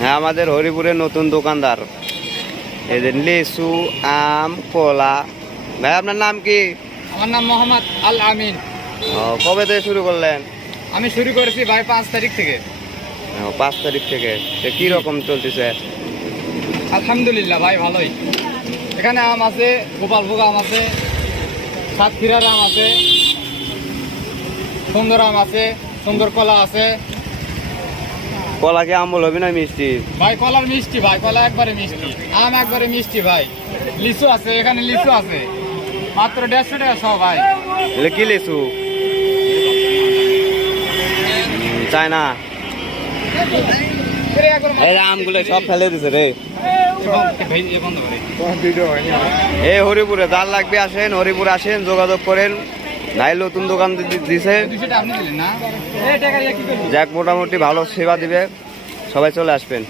হ্যাঁ, আমাদের হরিপুরের নতুন দোকানদার। এই যে লিচু, আম, কলা। ভাই আপনার নাম কি? আমার নাম মোহাম্মদ আল আমিন। কবে থেকে শুরু করলেন? আমি শুরু করেছি ভাই 5 তারিখ থেকে। 5 তারিখ থেকে। কি রকম চলতেছে? আলহামদুলিল্লাহ ভাই, ভালোই। এখানে আম আছে, গোপালভোগ আম আছে, সাতক্ষীরার আম আছে, সুন্দর আম আছে, সুন্দর কলা আছে। কলা কি আমল হবে না মিষ্টি? ভাই কলার মিষ্টি, ভাই কলা একবারে মিষ্টি, আম একবারে মিষ্টি ভাই। লিচু আছে, এখানে লিচু আছে মাত্র 150 টাকা সহ ভাই। এগুলো কি লিচু? চায় না। এই আমগুলো সব ফেলে দিছে রে। এই হরিপুরে যার লাগবে আসেন, হরিপুরে আসেন, যোগাযোগ করেন। নাই নতুন দোকান দিছে, যাক মোটামুটি ভালো সেবা দিবে, সবাই চলে আসবেন।